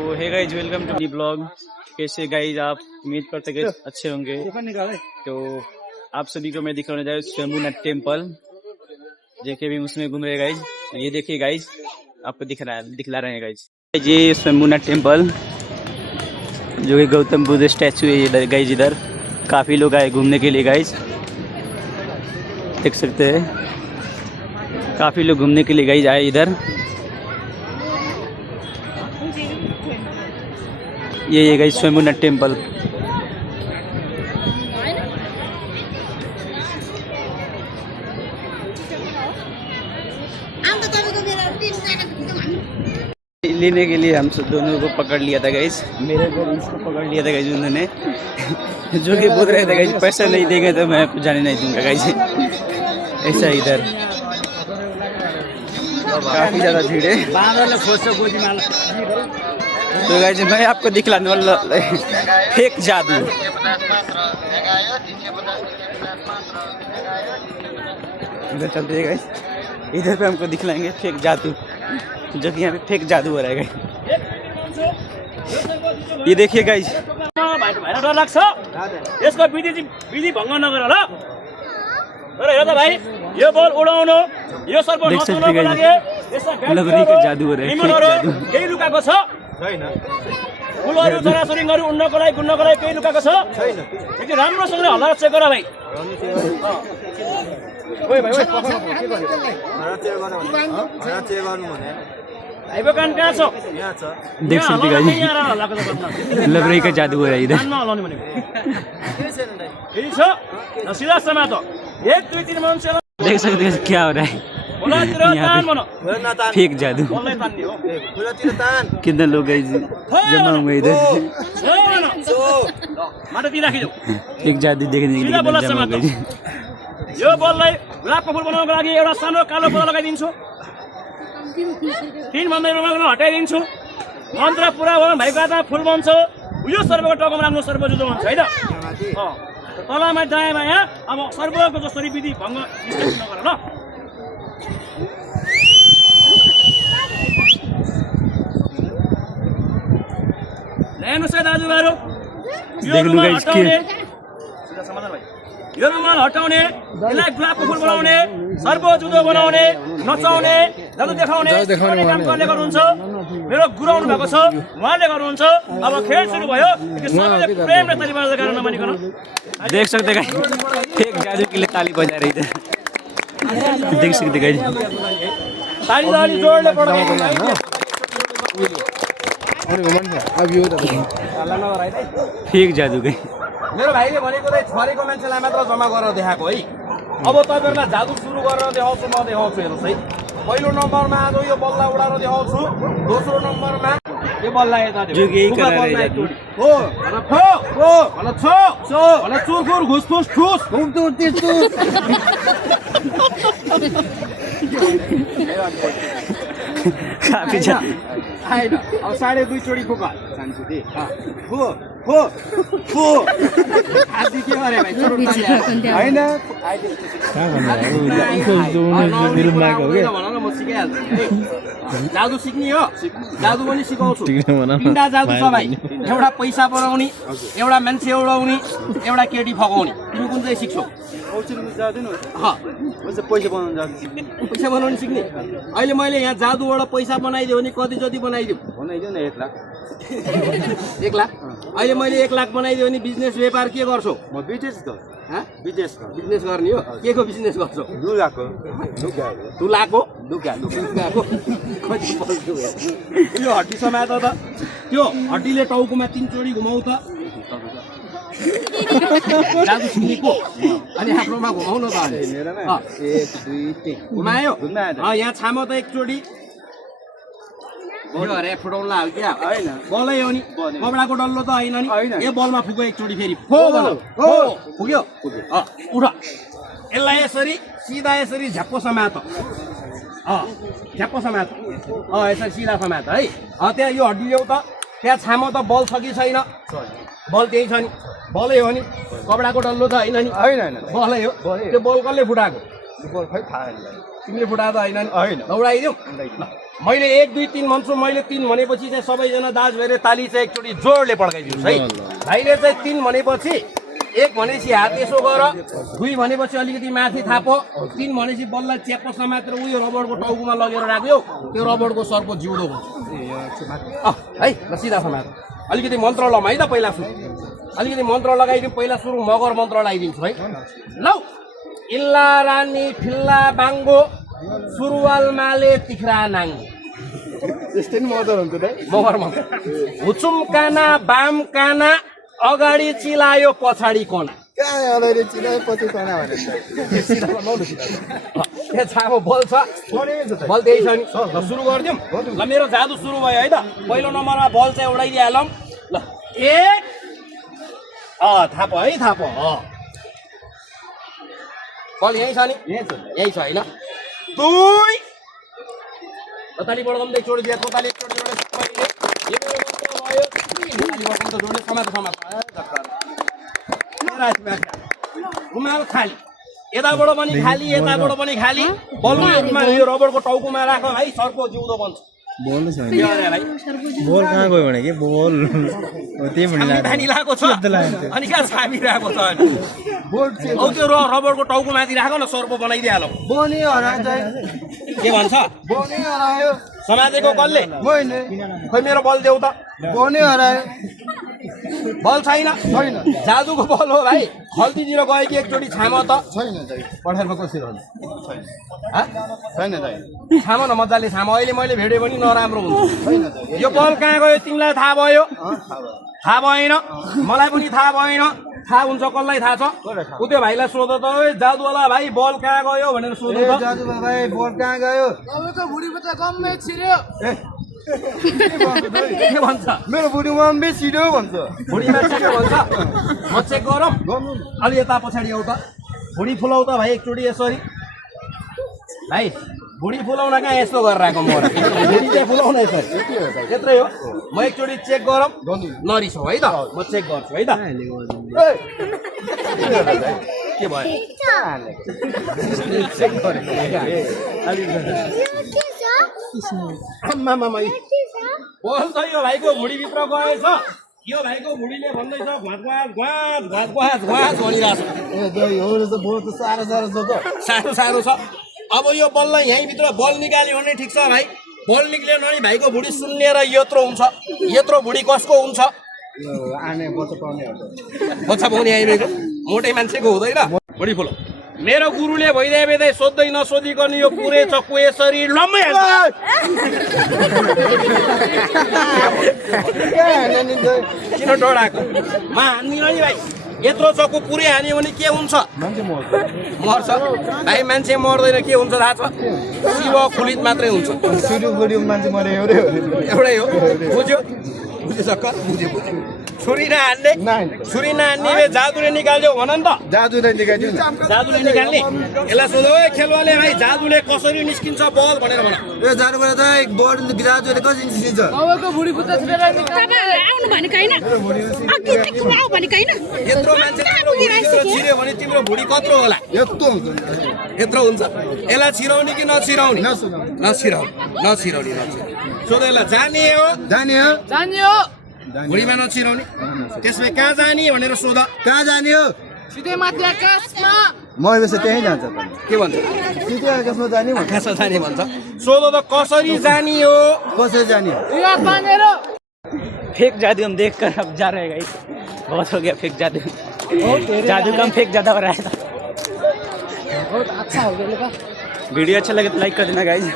तो hey guys welcome to the blog. कैसे guys आप उम्मीद करते हैं अच्छे होंगे। तो आप सभी को मैं दिखाने जा रहा हूँ स्वयंभूनाथ टेम्पल, जो कि अभी उसमें घूम रहे गाइज। ये देखिए गाइज, आपको दिखला रहे हैं गाइज। ये स्वयंभूनाथ टेम्पल जो कि गौतम बुद्ध स्टैचू है इधर गाइज। इधर काफ़ी लोग आए घूमने के लिए गाइज, देख सकते हैं काफ़ी लोग घूमने के लिए गाइज आए इधर। ये गाइज स्वयंभूनाथ टेम्पल। लेने के लिए हम सब दोनों को पकड़ लिया था गाइज, मेरे को इसको पकड़ लिया था गाइज उन्होंने जो कि बोल रहे थे गाइज पैसा नहीं देंगे तो मैं जाने नहीं दूंगा गाइज। ऐसा इधर काफी ज्यादा भीड़ है। तो गाइज मैं आपको दिखलाने वाला फेक जादू। इधर चलते हैं गाइज, इधर पे हमको दिखलाएंगे फेक जादू, जो कि यहाँ पे फेक जादू हो रहा है। ये देखिए गाइज, डर लाग्छ यसको विधि भङ्ग नगर ल। तर हेर त भाइ, यो बल उडाउनु, यो सर्प नचुनको लागि लग का जादू हो रहा है, फेक जादू। केही लुकाएको छ छैन। फुलहरू चराचुरुङ्गहरू उड्नको लागि गुड्नको लागि केही लुकाएको छ छैन। यति राम्रोसँगले हल्ला चेक गर भाइ। ओइ भाइ, ओइ पक्का के गर्यो? हल्ला चेक गर्नु भने हल्ला चेक गर्नु भने आइबो कान कहाँ छ? यहाँ छ। देख सकते गाइस, लग रही का जादू हो रहा है इधर। कानमा हलाउने भनेको फेरि छ न सिधा समातो 1 2 3 मान्छे देख सकते हैं क्या हो रहा है यहाँ पे, फेक जादू। कितना लोग जमा हुए इधर, फेक जादू देखने के लिए जमा हुए। यो बललाई गुलाबको फुल बनाउनको लागि एउटा सानो कालो बोरा लगाइदिन्छु, 3 भन्दै रुमाल हटाइदिन्छु। मन्त्र पुरा भयो भाइको हातमा फुल बन्छ। यो सर्वको टाउकोमा राम्रो सर्व जुदो हुन्छ हैन। तलमा दायाँमा यहाँ अब सर्वको जसरी विधि भङ्ग नगर ल। ल्याउनुहोस् है दाजुभाइहरू, यो रुमाल हटाउने, यो रुमाल हटाउने, यसलाई गुलाबको फुल बनाउने, सर्प जुदो बनाउने, नचाउने, जादु देखाउने काम कसले गर्नुहुन्छ? मेरो गुरु आउनु भएको छ, उहाँले गर्नुहुन्छ। अब खेल सुरु भयो। सबैले प्रेम र ताली बजाएर गर्न नमानिकन। देख सकते गाइस, फेक जादू के लिए ताली बजा रही थी। देख सकते गाइस, ताली ताली जोडले पड्दैन। फेक जादू गई। मेरो भाइले भनेको चाहिँ छरेको मान्छेलाई मात्र जम्मा गरेर देखाएको है। अब तपाईहरुलाई जादु सुरु गरेर देखाउँछु, म देखाउँछु हेर्नुस् है। पहिलो नम्बरमा आज यो बल्ला उडाएर देखाउँछु। दोस्रो नम्बरमा यो बल्ला यता देऊ। हो र फो फो भन छो छो भन चुरफुर घुसफुस ठुस घुम्तु त्यस्तु। काफी ज्यादा आएन। अब 2.5 चोटी फुका चान्छु दे। फो फो फो आदि के गरे भाइ? हैन जादु सिक्ने हो, जादु पनि सिकाउँछु। 3टा जादु छ भाइ। एउटा पैसा बनाउने, एउटा मान्छे उडाउने, एउटा केटी फकाउने। तिमी कुन चाहिँ सिक्छौ? पैसा बनाउनु सिक्ने। अहिले मैले यहाँ जादुबाट पैसा बनाइदियो भने कति जति बनाइदियो? बनाइदियो न 1 लाख। 1 लाख? अहिले मैले 1 लाख बनाइदियो भने बिजनेस व्यापार के गर्छौ? म बिजनेस गर्छु। बिजनेस गर्ने हो? के को बिजनेस गर्छौ? लुगाको। लुगाको? लुगाको। यो हड्डी समात त, त्यो हड्डीले टाउकोमा 3 चोटी घुमाउ त। जादु सिक्नेको अनि आफ्नोमा घुमाउन त। 1 2 3 घुमायो। यहाँ छामो त 1 चोटी। यो अरे फुटाउन लाग्यो क्या? हैन, बलै हो नि, कपडाको डल्लो त हैन नि। यो बलमा फुक्यो 1 चोटी फेरि। फो भन। हो फुक्यो। उठ। यसलाई यसरी सिधा यसरी झ्याप्पो समात। झ्याप्पो समात। यसरी सिधा समात है। त्यहाँ यो हड्डी ल्याउ त। त्यहाँ छामो त बल छ कि छैन? बल त्यही छ नि। बलै हो नि, कपडाको डल्लो त हैन नि। हैन बलै हो। त्यो बल कसले फुटाएको? बल खै थाहा छैन। तिमीले फुटाएको त होइन नि दौडाइदिउँ मैले 1 2 3 भन्छु मैले 3 भनेपछि चाहिँ सबैजना दाजुभाइले ताली चाहिँ एकचोटि जोडले पड्काइदिनुहोस् है भाइले चाहिँ 3 भनेपछि 1 भनेपछि हात यसो गर 2 भनेपछि अलिकति माथि थापो 3 भनेपछि बललाई च्याप्प समातेर उयो रबरको टाउकोमा लगेर राख्यो त्यो रबरको सर्पो जिउँदो हुन्छ है ल सिधा समात अलिकति मन्त्र लम है त पहिला सुरु अलिकति मन्त्र लगाइदिउँ पहिला सुरु मगर मन्त्र लगाइदिन्छु है लौ इल्ला रानी फिल्ला बाङ्गो सुरुवाल माले तिख्रा नाङ्गो त्यस्तै नि मदर हुन्छ त मगर मन्त्र हुचुम काना बाम काना अगाडि चिलायो पछाडि कोना कहाँ अगाडि चिनाए पछि कना भने ए छाको बल छ बल त्यही छ नि ल सुरु गरिदिउँ ल मेरो जादु सुरु भयो है त पहिलो नम्बरमा बल चाहिँ उडाइदिइहालौँ ल 1 थाप है थाप बल यही छ नि यही छ होइन 2 ताली बढाउँदै एकचोटि दिएको ताली एकचोटि रुमाल खाली यताबाट पनि खाली यताबाट पनि खाली बलमा यो रबरको टाउकोमा राख भाइ सर्पो जिउँदो बन्छ बोल छैन के अरे भाइ बोल कहाँ गयो भने के बोल त्यही भन्ने पानी लागेको छ अनि कहाँ छामिरहेको छ अनि बोल औ त्यो रबरको टाउको माथि राख न सर्पो बनाइदिइहालौँ बोनी हरायो चाहिँ के भन्छ बोनी हरायो समातेको कसले मैले खोइ मेरो बल देऊ त बोनी हरायो बल छैन छैन जादुको बल हो भाइ खल्तीतिर गयो कि एकचोटि छाम त छैन चाहिँ पठारमा कसरी हुन्छ छैन चाहिँ छाम न मजाले छाम अहिले मैले भेट्यो भने नराम्रो हुन्छ छैन चाहिँ यो बल कहाँ गयो तिमीलाई थाहा भयो थाहा भएन मलाई पनि थाहा भएन थाहा हुन्छ कसलाई थाहा छ उ त्यो भाइलाई सोध त ओइ जादुवाला भाइ बल कहाँ गयो भनेर सोध त जादु भाइ बोल कहाँ गयो तपाईँको भुँडीबाट गम्मै छिर्यो के भन्छ मेरो बुढीमा पनि छिर्यो भन्छ भुँडीमा छिर्यो भन्छ म चेक गरौँ अलि यता पछाडि आऊ त भुँडी फुलाउ त भाइ एकचोटि यसरी भाइ भुँडी फुलाउन कहाँ यस्तो गरेर आएको म भुँडी चाहिँ फुलाउन यसरी त्यत्रै हो म एकचोटि चेक गरौँ नरिसौ है त म चेक गर्छु है त के भयो चेक गरेको आम्मामा बल छ यो भाइको भुँडीभित्र गएछ यो भाइको भुँडीले भन्दैछ घाँस भनिरहेको छ बोल त साह्रो साह्रो छ त साह्रो साह्रो छ अब यो बललाई यहीँभित्र बल निकाल्यो भने ठिक छ भाइ बल निक्लिएन भने भाइको भुँडी सुन्निएर यत्रो हुन्छ यत्रो भुँडी कसको हुन्छ आने बच्चा पाउने हो बच्चा पाउने आइरहेको मोटै मान्छेको हुँदैन भुँडी फुलो मेरो गुरुले भइदिए बेदै सोध्दै नसोधिकन यो कुरे चक्कु यसरी लम्मै किन डराएको मा हान्दिन नि भाइ यत्रो चक्कु पुरै हान्यो भने के हुन्छ मर्छ भाइ मान्छे मर्दैन के हुन्छ थाहा छ शिव खुलित मात्रै हुन्छ सुरु बुढी मान्छे मरे एउटै हो बुझ्यो बुझिसक्क बुझ्यो छुरी नहान्ने जादुले निकाल्यो भन नि त जादुले निकाल्दियो जादुले निकाल्ने यसलाई सोधो है खेलवाले भाइ जादुले कसरी निस्किन्छ बल भनेर भन यो जादुबाट त एक बोर्ड जादुले कसरी निस्किन्छ तपाईँको भुँडी बुट्टा छिरेर आउनु भनेको होइन अघि त कुरा आऊ भनेको होइन यत्रो मान्छे तिम्रो भुँडीभित्र छिर्यो भने तिम्रो भुँडी कत्रो होला यत्रो हुन्छ यत्रो हुन्छ यसलाई छिराउने कि नछिराउने नछिराउने सोधो यसलाई जाने हो जान्यो भुँडीमा नछिराउने त्यसमा कहाँ जाने भनेर सोध कहाँ जाने हो सिधै माथि आकाशमा मरेपछि त्यहीँ जान्छ के भन्छ सिधै आकाशमा जाने भन्छ आकाशमा जाने भन्छ सोध त कसरी जाने हो कसरी जाने यो बाँधेर फेक जादू हम देख कर अब जा रहे हैं गाइस बहुत हो गया फेक जादू जादू कम फेक ज्यादा हो रहा है बहुत अच्छा हो गया वीडियो अच्छा लगे तो लाइक कर देना गाइस